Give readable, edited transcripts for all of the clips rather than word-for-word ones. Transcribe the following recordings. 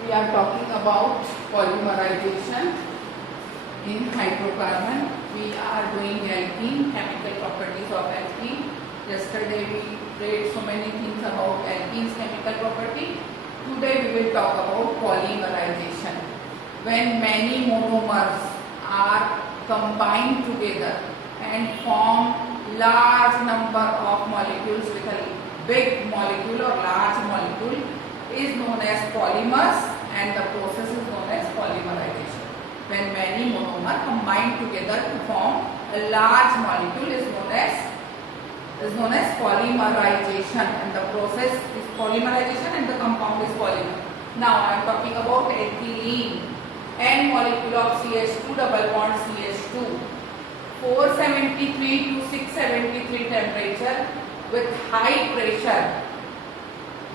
We are talking about polymerization in hydrocarbon. We are doing alkene, chemical properties of alkene. Yesterday we read so many things about alkene's chemical property. Today we will talk about polymerization. When many monomers are combined together and form large number of molecules with a big molecule or large molecule is known as polymers, and the process is known as polymerization. When many monomers combine together to form a large molecule is known as polymerization, and the process is polymerization and the compound is polymer. Now I am talking about ethylene. N molecule of CH2 double bond CH2, 473 to 673 temperature with high pressure,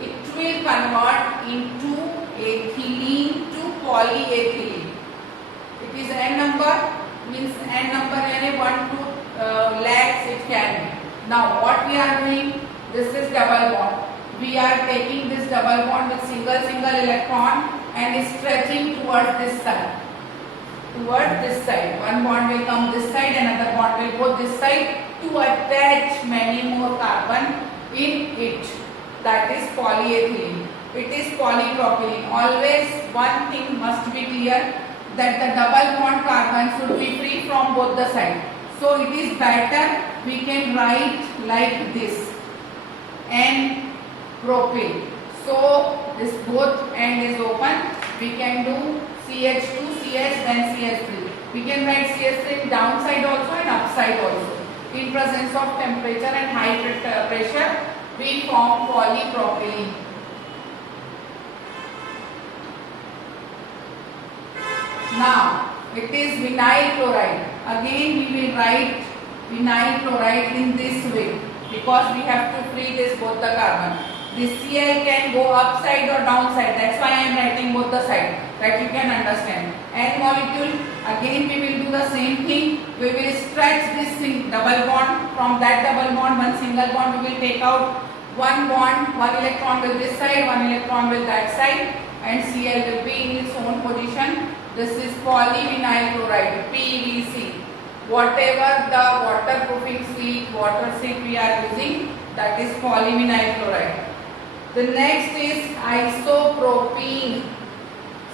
it will convert into ethylene to polyethylene. It is n number, means n number यानी 1 to lakhs it can be. Now what we are doing, this is double bond. We are taking this double bond with single electron and stretching towards this side. One bond will come this side, another bond will go this side to attach many more carbon in it. That is polyethylene. It is polypropylene. Always one thing must be clear, that the double bond carbon should be free from both the sides. So it is better we can write like this, N-propyl. So this both end is open. We can do CH2, CH, then CH3. We can write CH3 downside also and upside also. In presence of temperature and high pressure, we form polypropylene. Now it is vinyl chloride. Again we will write vinyl chloride in this way, because we have to free this both the carbon. This Cl can go upside or downside. That's why I am writing both the side, that you can understand. N molecule, again we will do the same thing. We will stretch this double bond. From that double bond, one single bond we will take out. One bond, one electron will this side, one electron will that side, and Cl will be in its own position. This is polyvinyl chloride, PVC. Whatever the waterproofing sheet, water sheet we are using, that is polyvinyl chloride. The next is isopropene.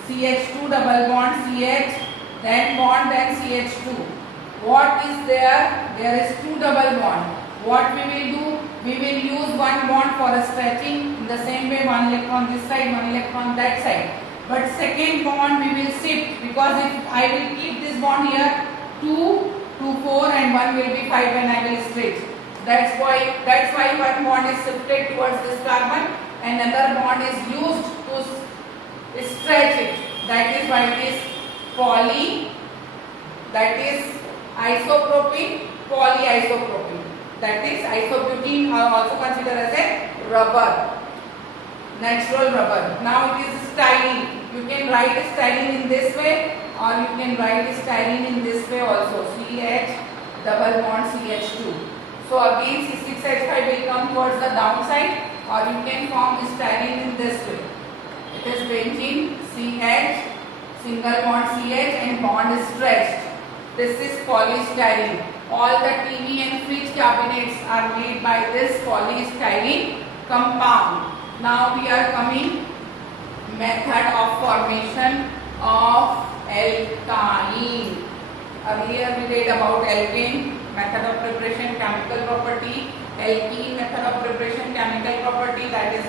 CH2 double bond CH, then bond, then CH2. What is there? There is two double bond. What we will do? We will use one bond for a stretching. In the same way, one electron this side, one electron that side. But second bond we will shift, because if I will keep this bond here, 2 to 4 and 1 will be 5 when I will stretch. That's why one bond is shifted towards this carbon, and another bond is used to stretch it. That is why it is poly, that is isopropene, polyisopropene. That is isobutene are also considered as a rubber, natural rubber. Now it is styrene. You can write styrene in this way, or you can write styrene in this way also. CH double bond CH2. So again C6H5 will come towards the downside, or you can form styrene in this way. It is benzene, CH, single bond CH and bond is stretched. This is polystyrene. All the TV and fridge cabinets are made by this polystyrene compound. Now we are coming method of formation of alkyne. Earlier we read about alkane, method of preparation, chemical property. Alkene, method of preparation, chemical property, that is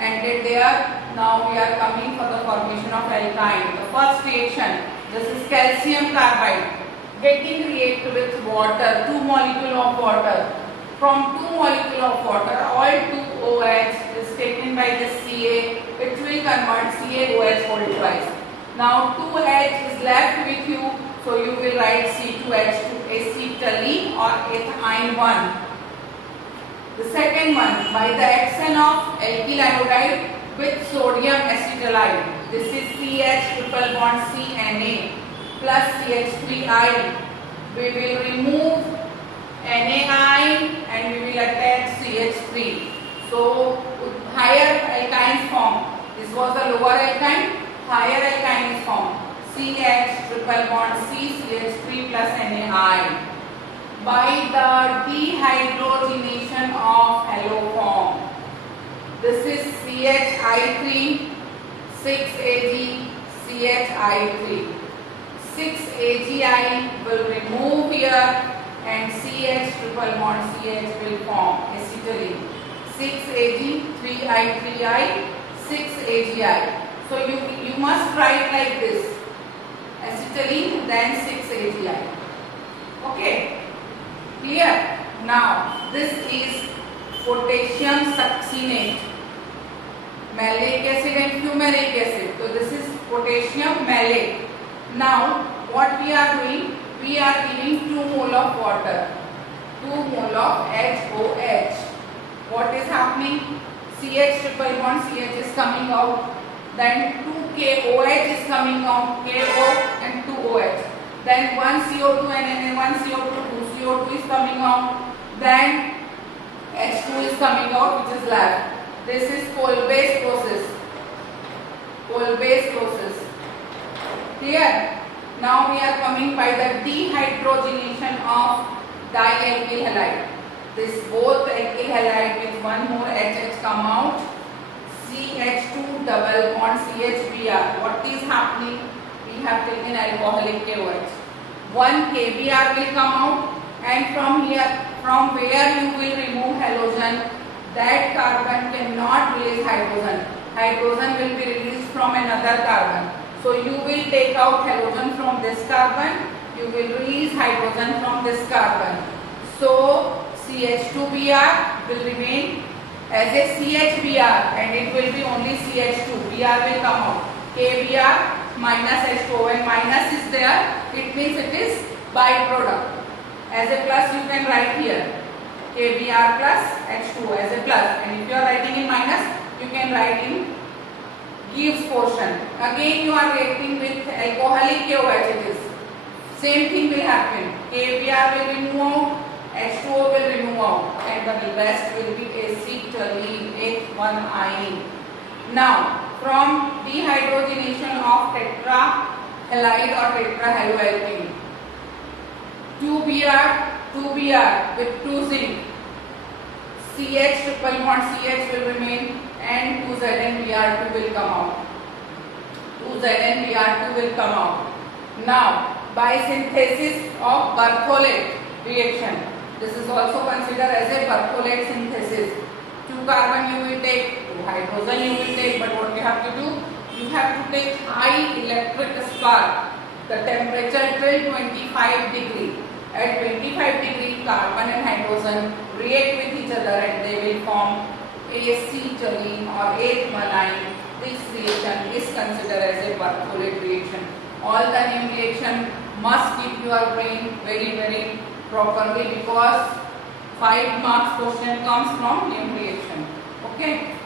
ended there. Now we are coming for the formation of alkyne. The first reaction, this is calcium carbide getting react with water, 2 molecule of water. From 2 molecule of water, all 2 OH is taken by this Ca. It will convert CaOH whole twice. Now 2H is left with you, so you will write C2H2, acetylene or ethyne 1. The second one, by the action of alkyl iodide with sodium acetylide. This is CH triple bond CNA plus CH3I. We will remove NaI and we will attach CH3. So higher alkyne form. This was the lower alkyne. higher alkyne is formed. CH triple bond CCH3 plus NaI by the dehydrogenation of haloform. This is CHI3 6Ag CHI3. 6AgI will remove here and CH triple bond CH will form acetylene. 6Ag 3I3I 6AgI. So you must write like this: acetylene then 6AgI. Okay, clear? Now this is potassium succinate, maleic acid and fumaric acid. So this is potassium malate. Now what we are doing? We are giving 2 mole of water, 2 mole of HOH. What is happening? CH triple bond CH is coming out. Then 2KOH is coming out, KO and 2OH. Then 1 CO2 and Na, 1 CO2, 2 CO2 is coming out. Then H2 is coming out, which is left. This is Kolbe's process. Kolbe's process. Clear? Now we are coming by the dehydrogenation of dialkyl halide. This both alkyl halide with 1 more HH come out. CH2 double bond CHBr. What is happening? We have taken alcoholic KOH. 1 KBr will come out, and from here, from where you will remove halogen, that carbon cannot release hydrogen. Hydrogen will be released from another carbon. So you will take out halogen from this carbon, you will release hydrogen from this carbon. So CH2Br will remain as a CHBr and it will be only CH2. Br will come out. KBr minus H2O, when minus is there, it means it is byproduct. As a plus you can write here KBr plus H2O as a plus, and if you are writing in minus, you can write in Gibbs portion. Again you are reacting with alcoholic KOH. It is same thing will happen. KBr will remove out, H2O will remove out, and the rest will be acetylene, H1ine. Now from dehydrogenation of tetrahalide or tetrahaloalkane, 2Br with 2 zinc, CH triple bond CH will remain, and 2ZnBr2 will come out. 2ZnBr2 will come out. Now by synthesis of Berthollet reaction, this is also considered as a Berthollet synthesis. 2 carbon you will take, 2 hydrogen you will take, but what you have to do? You have to take high electric spark, the temperature till 25 degree. At 25 degree, carbon and hydrogen react with each other and they will form acetylene or H1ine. This reaction is considered as a Berthollet reaction. All the name reaction must keep your brain very properly, because 5 marks question comes from name reaction. Okay.